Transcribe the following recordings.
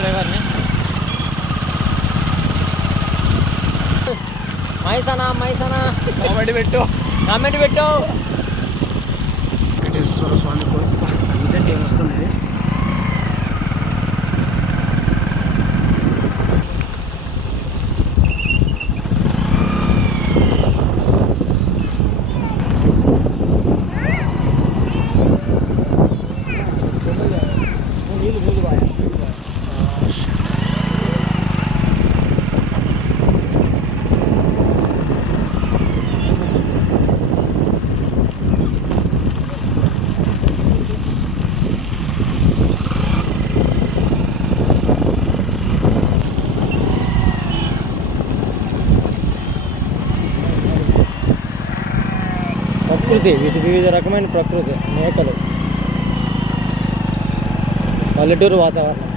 Driver ने మైసనా comment పెట్టు వెంకటేశ్వర స్వామి sunset ఏమొస్తుంది. ప్రకృతి వివిధ రకమైన ప్రకృతి, మేకలు, పల్లెటూరు వాతావరణం.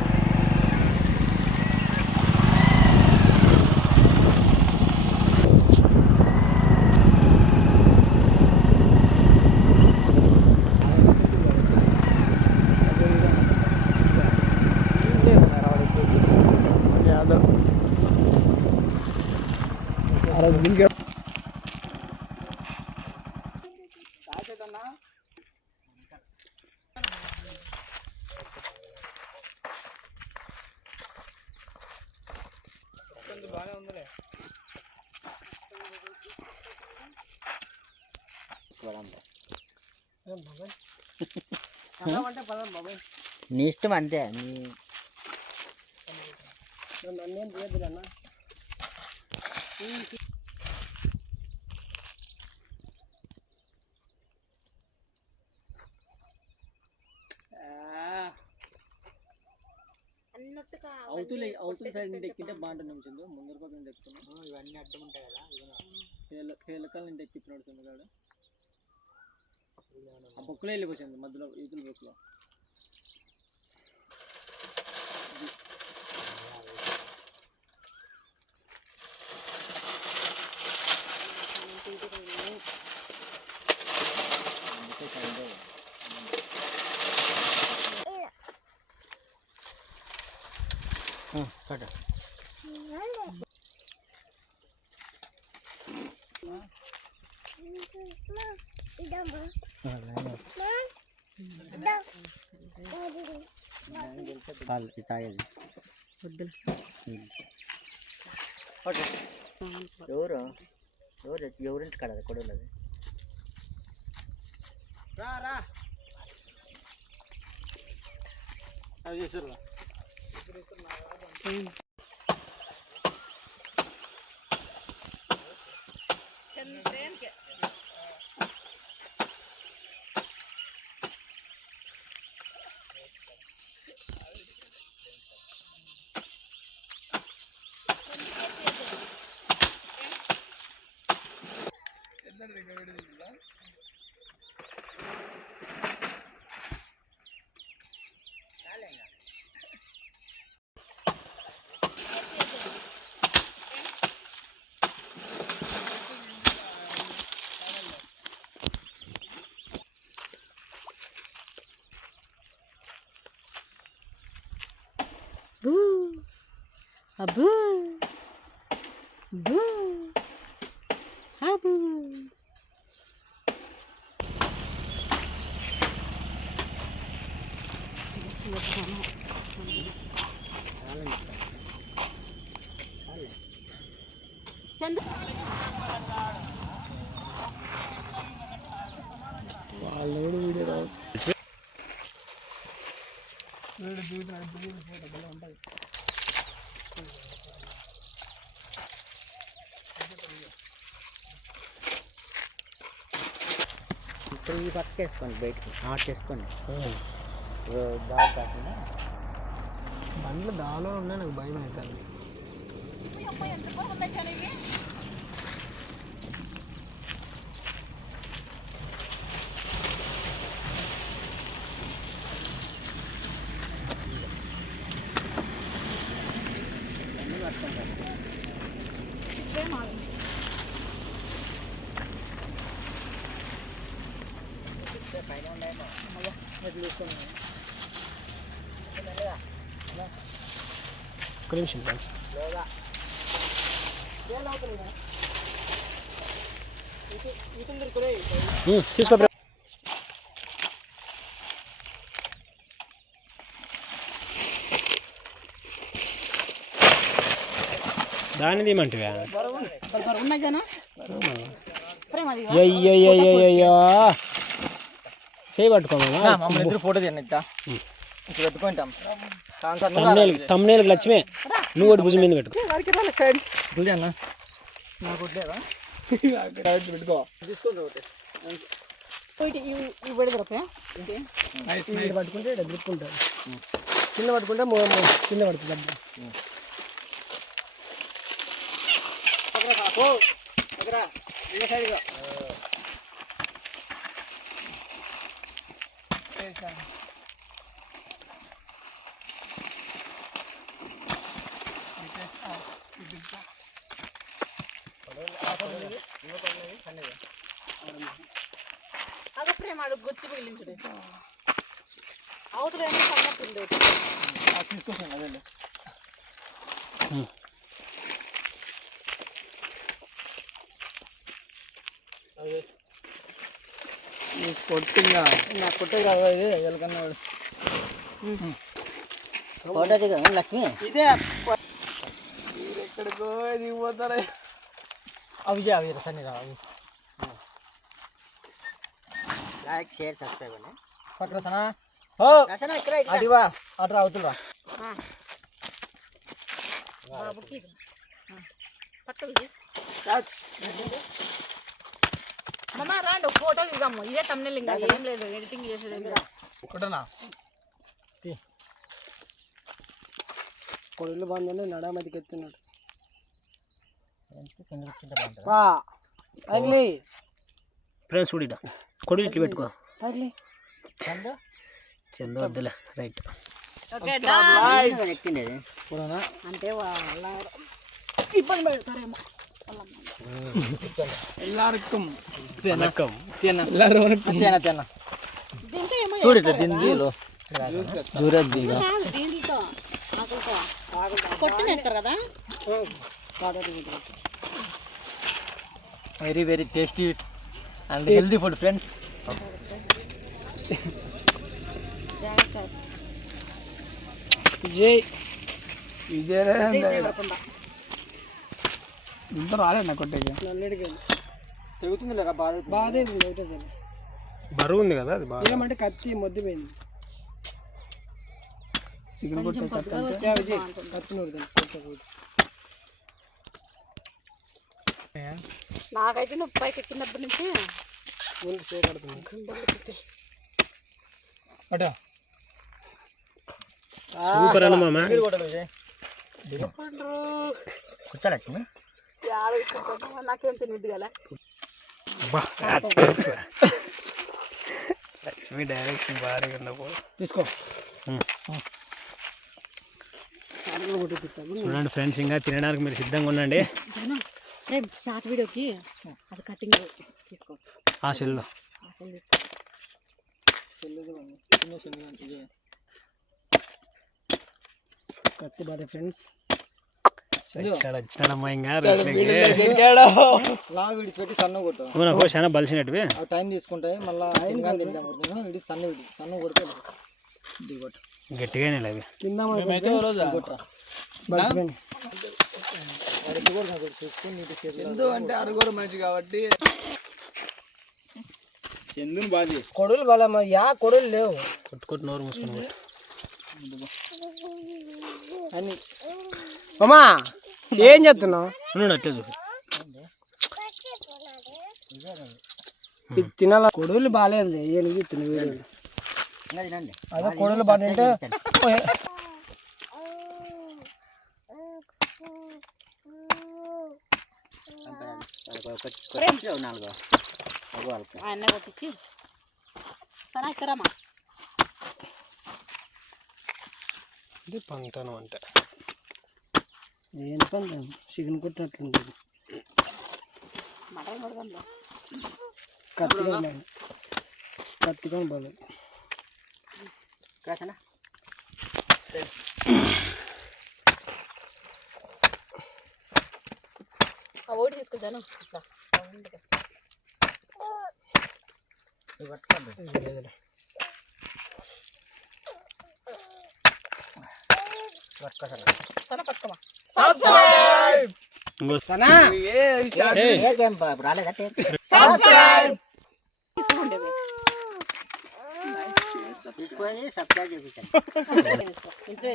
నీ ఇష్టం అంతే. నన్నేం చేయదులన్నా. అవుతుల సైడ్ నుండి ఎక్కింటే బాగుంటుంది. ముందర పక్కన ఎక్కుతున్నాం. ఇవన్నీ అడ్డం ఉంటాయి కదా. పేలకాల నుండి ఎక్కిస్తున్నాడు చిన్నగాడు. ఆ బొక్కులో వెళ్ళిపోయింది మధ్యలో ఈతుల బొక్కులో. కట తాగేది ఎవరింటి కాడ కొడవలేదు. అది చేసారు. అబ్బో బూ అబ్బో వాళ్ళు వీడియో రావు. ఉంటుంది. ఇప్పుడు ఈ పట్టుకేసుకోండి, బయటికి ఆటేసుకోండి. బాగా కాకుండా బండ్లు దాలో ఉన్నాయి. నాకు భయం అవుతుంది. ఒక్క నిమిషం తీసుకో. దాన్ని తీయమంటివా? అయ్యో చేయి పట్టుకోమా ఫోటో తీయండి పెట్టుకుంటాం. తమ్మునేలకు లక్ష్మే నువ్వు ఒకటి భుజం మీద పెట్టుకో. పెట్టుకో పట్టుకుంటే గ్రిప్పుంటాడు. కింద పట్టుకుంటే కింద పడుతుంది. గుర్తు పిలించుడు అవతల తీసుకోండి అదే కొట్టిందా నా కొట్టే కాదు ఇది ఎలకన్నా ఫోటో దిగ లక్ష్మి ఇదే ఎక్కడికో దిగిపోతారా అవి అవి సన్ని రా అవి లైక్ షేర్ సబ్స్క్రైబ్ అండి పక్కన సనా ఓ రసన ఇక్కడ అడివా అట్రా అవుతురా బాబుకి పట్టు ఇది మమ్మ రాండి ఫోటో దిగాము. ఇదే తమ్ముళ్ళు ఇంకా ఏం లేదు ఎడిటింగ్ చేసేది. ఒకటనా కొడులు బాగుందండి నడామతికి ఎత్తున్నాడు. ఫ్రెండ్స్ చూడ కొడులు ఇట్లు పెట్టుకో. చందు వద్దులే రైట్ అంటే వాళ్ళ ఇబ్బంది పెడతారేమో. చూడు దీనిలో దీంతో కొట్టునేస్తారు కదా. Very very tasty and healthy food friends. Vijay ఇంత రాలేదు నా కొట్టేకి తెగుతుంది లేదా బాధ బరువు ఉంది కదా అది బాగా. ఏమంటే కత్తి మొద్దుపోయింది. చికెన్ కొట్టే కత్తి నాకైతే నువ్వు పైకి ఎక్కినప్పటి నుంచి ముందు చేయబడుతుంది. సూపర్ అన్న మామ. కూర్చోలక్ష్మి నాకేం తినిద్ది కదా. లక్ష్మి డైరెక్షన్ భారీగా ఉన్నప్పుడు తీసుకో. చూడండి ఫ్రెండ్స్, ఇంకా తినడానికి మీరు సిద్ధంగా ఉండండి. షార్ట్ వీడియోకి అది కటింగ్ తీసుకో. ఆ సెల్లో కత్తి బాగా ఫ్రెండ్స్. వచ్చినాడమ్మా ఇంకా విడిచిపెట్టి సన్న కొట్టాం. చాలా బలిసినట్టువి టైం తీసుకుంటాయి. మళ్ళీ ఇడి సన్న కొడితే గట్టిగానే అవి అంటే అరుగురు మంచి కాబట్టి చందుని బాధి కొడులు వాళ్ళ యా కొడులు లేవు. కొట్టుకొట్టు నోరు మూసుకుని అని అమ్మా ఏం చేస్తున్నావు? అట్లే చూడు ఇది తినాల. కొడులు బాగాలేదు ఏనుగు తిన వీడియో అదే కొడులు బాగుంటే ఆయన కొట్టించి సరే ఇక్కడమ్మా. ఇది పంటనం అంటే ఏం పంట చికెన్ కొట్టినట్లుంటుంది. మటన్ కొడదాంలో కత్తిగా కత్తికొని బాగా కాసనా ఆ ఓడి తీసుకొచ్చాను ఇట్లా ఇవి పట్టుకోండి పట్టుకోసనా సన పట్టుకోమా రాలేదా తీసుకోండి తీసుకొని సబ్స్క్రైబ్ చేయించండి ఇంట్లో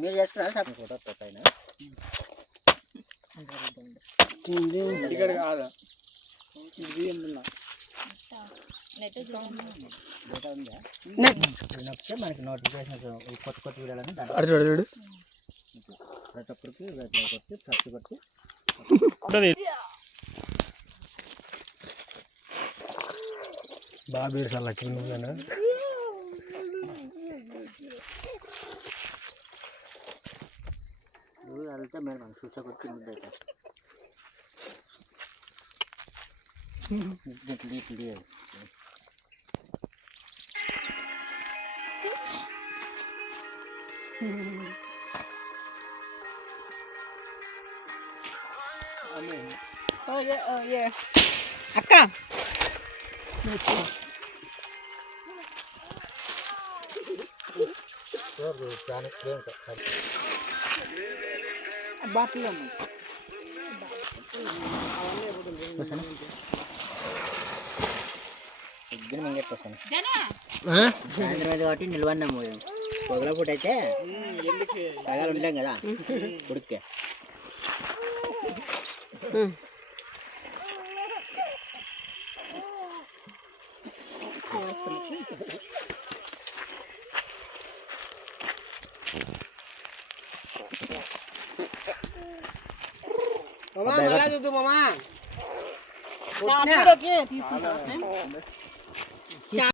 మీరు చేసుకున్నారు సార్ ఫోటో పైన ఇక్కడ కాదా ఇది ఎందున్నా నెట్ నొక్కితే మనకి నోటిఫికేషన్ కొత్త కొత్త వీడియోలని దాంట్లో అడుగు ప్రతి ఒక్కరికి ఇట్లా కొట్టి ప్రతి కొట్టి బాగా బీర్సాల లక్ష్మి నువ్వేనా వెళ్తే మీరు మనకు చూసా కొట్టి ముద్ద ఇట్లా అక్క బాటిల్ ఇద్దరు మింగెట్టేస్తాను సాయంత్రం అయితే కాబట్టి నిల్వన్నాము పొగల పూట అయితే సగాలు ఉండలేం కదా ఉడికే మామా చూద్దు మామా తీసుకుంటా